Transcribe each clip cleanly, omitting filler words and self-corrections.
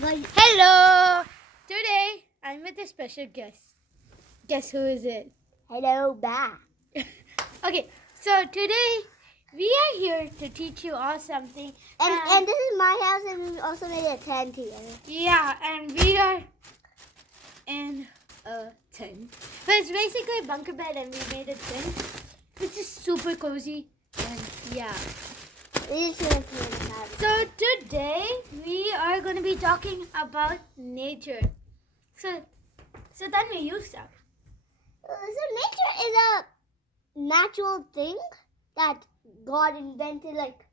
guys. Hello! Today, I'm with a special guest. Guess who is it? Hello, back. Okay, so today we are here to teach you all something. And this is my house, and we also made a tent here. Yeah, and we are in a tent. But it's basically a bunker bed, and we made a tent, which is super cozy. And yeah. So today we are going to be talking about nature. So then you start. So nature is a natural thing that God invented like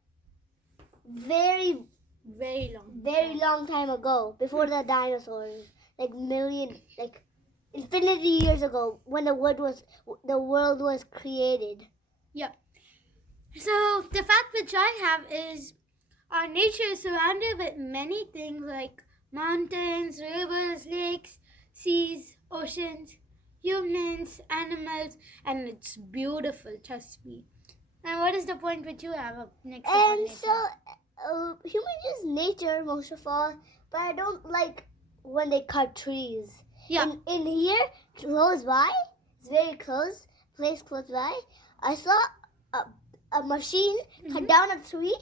very long time ago, before the dinosaurs, like infinity years ago, when the world was created. Yeah. So the fact which I have is our nature is surrounded with many things like mountains, rivers, lakes, seas, oceans, humans, animals, and it's beautiful, trust me. And what is the point which you have up next? And nature? so humans use nature most of all, but I don't like when they cut trees. Yeah. In here, close by, it's very close by, I saw a machine cut down a tree,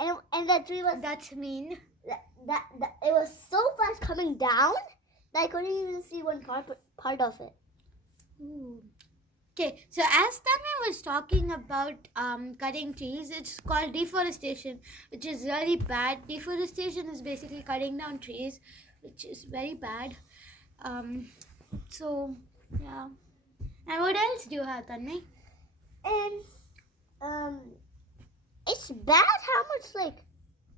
and that tree was... That's mean. That it was so fast coming down that I couldn't even see one part of it. Ooh. Okay, so as Tanvi was talking about cutting trees, it's called deforestation, which is really bad. Deforestation is basically cutting down trees, which is very bad. So, yeah. And what else do you have, Tanvi? And it's bad how much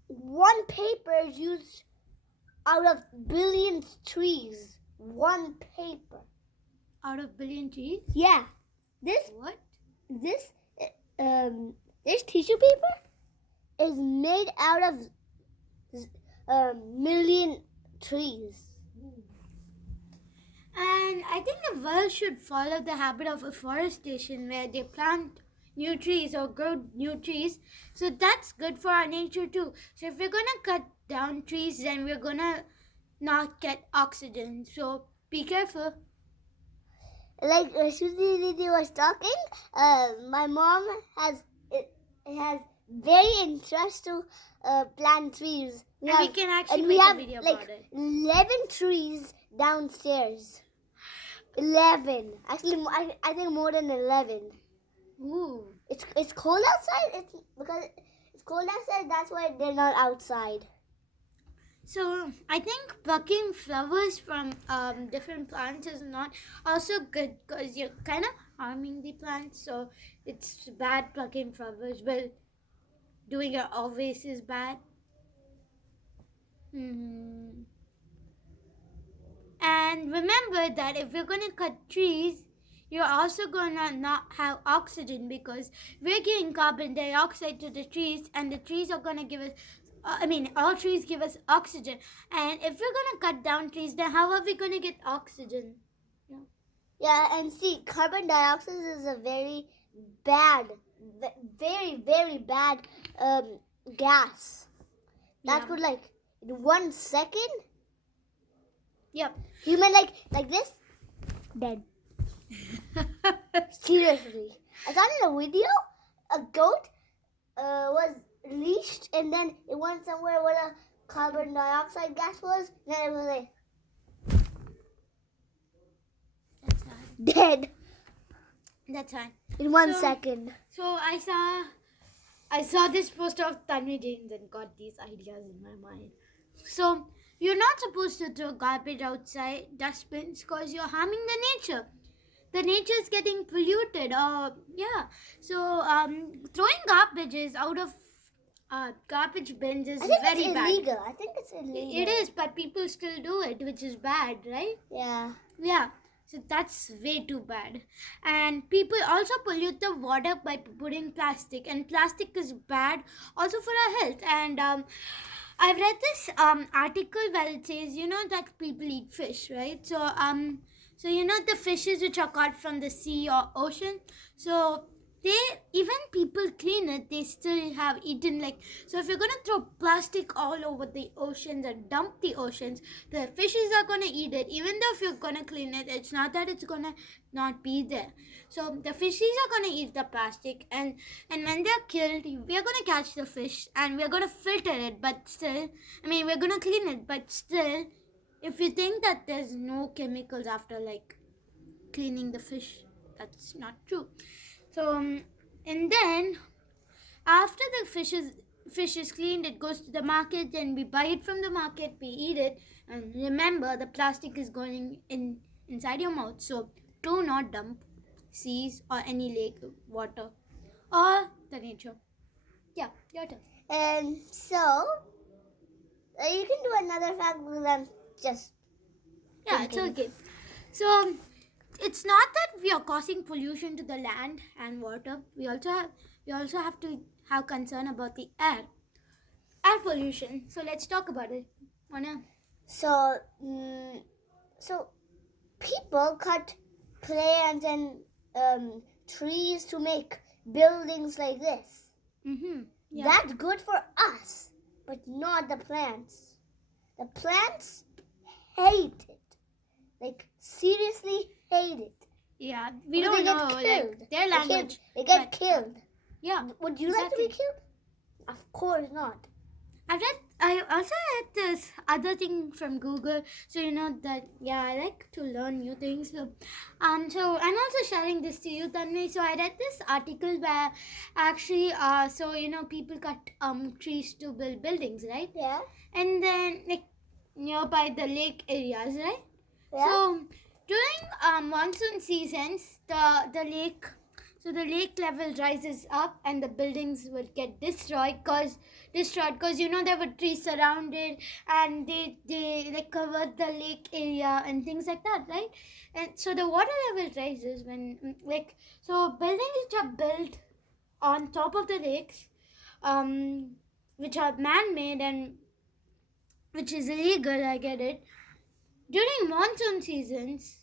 one paper is used out of billions trees. One paper. Out of billion trees? Yeah. This tissue paper is made out of million trees. And I think the world should follow the habit of afforestation, where they plant new trees or grow new trees. So that's good for our nature too. So if we're gonna cut down trees, then we're gonna not get oxygen. So be careful. Like Susie Didi was talking, my mom has very interest to plant trees. We can actually make a video about it. 11 trees downstairs. 11. Actually, I think more than 11. Ooh. It's cold outside. Because it's cold outside. That's why they're not outside. So I think plucking flowers from different plants is not also good, because you're kind of harming the plants. So it's bad plucking flowers, but doing it always is bad. And remember that if you're gonna cut trees, you're also gonna not have oxygen, because we're giving carbon dioxide to the trees, and the trees are gonna give us all trees give us oxygen. And if we're going to cut down trees, then how are we going to get oxygen? Yeah, and see, carbon dioxide is a very bad, very, very bad gas. That could, in 1 second... Yep. Human, like this, dead. Seriously. I saw in a video, a goat was leashed, and then it went somewhere where the carbon dioxide gas was, and then it was That's sad. dead. That's fine. In 1 second. So I saw this poster of Tanvi James and got these ideas in my mind. So you're not supposed to throw garbage outside dustbins, because you're harming the nature. The nature is getting polluted. So throwing garbages out of garbage bins is very bad. Illegal. I think it's illegal. It is, but people still do it, which is bad, right? Yeah. Yeah. So that's way too bad. And people also pollute the water by putting plastic, and plastic is bad also for our health. And I've read this article where it says, that people eat fish, right? So the fishes which are caught from the sea or ocean. So even people clean it, they still have eaten, like, so if you're gonna throw plastic all over the oceans and dump the oceans, the fishes are gonna eat it. Even though if you're gonna clean it, it's not that it's gonna not be there. So the fishes are gonna eat the plastic, and when they're killed, we're gonna catch the fish and we're gonna filter it, but still, I mean, we're gonna clean it, but still, if you think that there's no chemicals after like cleaning the fish, that's not true. So and then after the fish is cleaned, it goes to the market, and we buy it from the market, we eat it, and remember, the plastic is going inside your mouth. So do not dump seas or any lake water or the nature. Yeah, your turn. And so you can do another fact because I'm just Yeah, it's thinking. okay. So it's not that we are causing pollution to the land and water. We also have to have concern about the air pollution. So let's talk about it. Wanna? So people cut plants and trees to make buildings like this. Yeah. That's good for us, but not the plants. The plants hate it. Like, seriously hate it. Yeah, we Because don't they know get killed. like their language. They get but- killed. Yeah, Would you like to be exactly. killed? Of course not. I also read this other thing from Google. So you know that, yeah, I like to learn new things. So I'm also sharing this to you, Tanvi. So I read this article where actually so you know, people cut trees to build buildings, right? Yeah. And then like nearby the lake areas, right? Yeah. So during monsoon seasons, the lake level rises up and the buildings will get destroyed because you know there were trees surrounded and they like covered the lake area and things like that, right? And so the water level rises when so buildings which are built on top of the lakes, which are man-made and which is illegal, I get it. During monsoon seasons,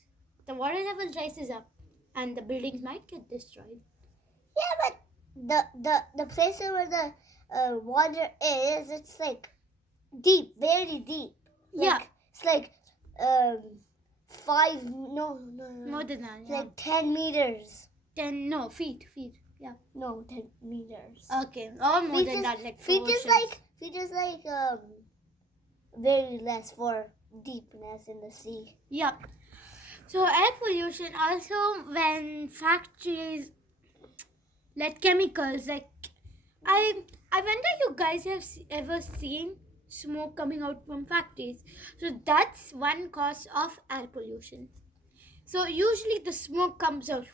the water level rises up and the buildings might get destroyed. Yeah, but the places where the water is, it's like deep, very deep. Like, Yeah. It's like 5 no More than that, it's yeah. like 10 meters. Feet. Yeah. No, 10 meters. Okay, or more Feet than is- that, like feet four is oceans. feet is like very less for deepness in the sea. Yeah. So air pollution also when factories let chemicals like I wonder you guys have ever seen smoke coming out from factories. So that's one cause of air pollution. So usually the smoke comes out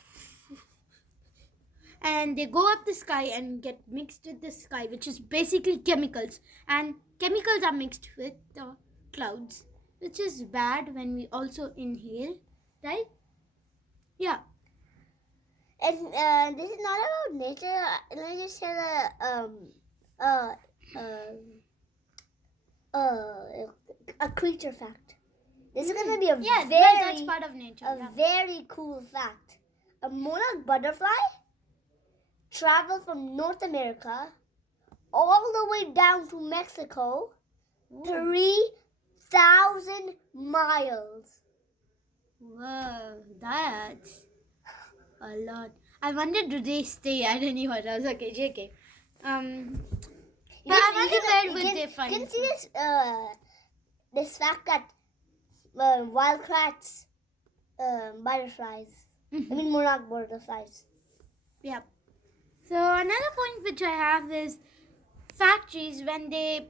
and they go up the sky and get mixed with the sky, which is basically chemicals. And chemicals are mixed with the clouds, which is bad when we also inhale, right? Yeah. And this is not about nature. Let me just share a creature fact. This is gonna be a that's part of nature. very cool fact. A monarch butterfly traveled from North America all the way down to Mexico, 3,000 miles. Whoa, that's a lot. I wondered, do they stay at any hotels? Okay, JK. But I wonder where would they find You can see food? this fact that wild cats, butterflies. I mean monarch butterflies. Yeah. So another point which I have is factories when they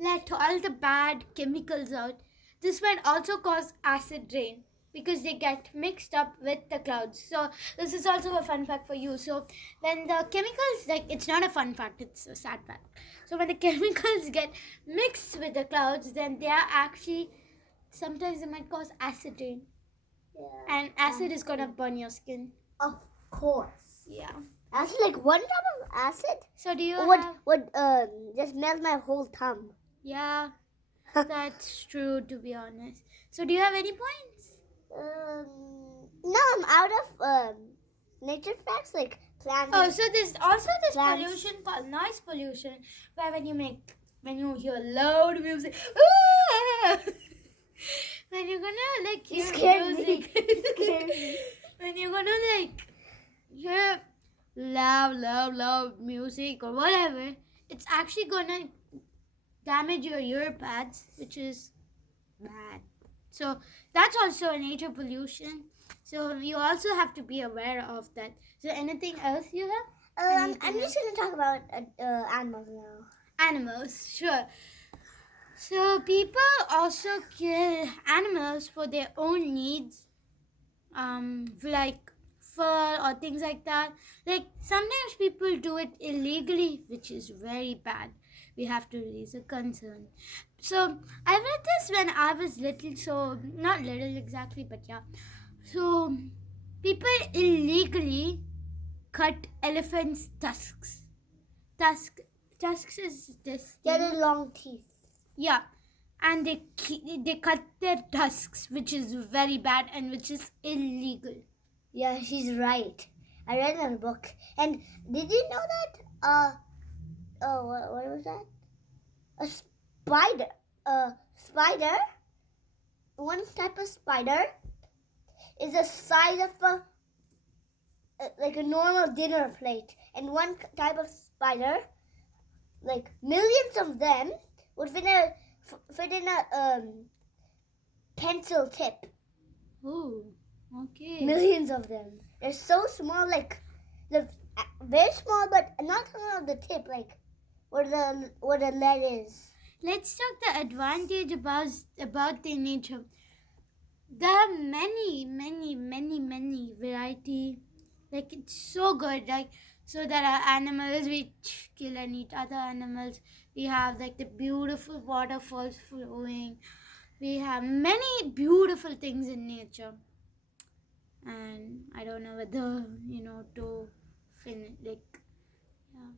let all the bad chemicals out. This might also cause acid rain because they get mixed up with the clouds. So this is also a fun fact for you. So when the chemicals, like, it's not a fun fact, it's a sad fact. So when the chemicals get mixed with the clouds, then they are actually, sometimes they might cause acid rain. Yeah. And acid is gonna burn your skin. Of course. Yeah. Acid, like 1 drop of acid So do you would just melt my whole thumb. Yeah, that's true, to be honest. So do you have any points? No, I'm out of nature facts like plants. Oh, so there's also this Plants. pollution called noise pollution, where when you hear loud music, when you're gonna like You hear scared me. music, You scared me. when you're gonna like hear loud music or whatever, it's actually gonna damage your ear pads, which is bad. So that's also a nature pollution. So you also have to be aware of that. So anything else you have? I'm just gonna talk about animals now. Animals, sure. So people also kill animals for their own needs, like fur or things like that. Like sometimes people do it illegally, which is very bad. We have to raise a concern. So I read this when I was little, so not little exactly, but yeah. So people illegally cut elephants' tusks. Tusks is this They thing. had long teeth. Yeah, and they cut their tusks, which is very bad and which is illegal. Yeah, she's right. I read in a book. And did you know that? What was that? A spider. Spider. One type of spider is the size of like a normal dinner plate, and one type of spider, like millions of them, would fit in a pencil tip. Oh, okay. Millions of them. They're so small, like the very small, but not on the tip, like where the lead is. Let's talk the advantage about the nature. There are many variety. Like it's so good. Like so there are animals which kill and eat other animals. We have like the beautiful waterfalls flowing. We have many beautiful things in nature. And I don't know whether to finish like yeah.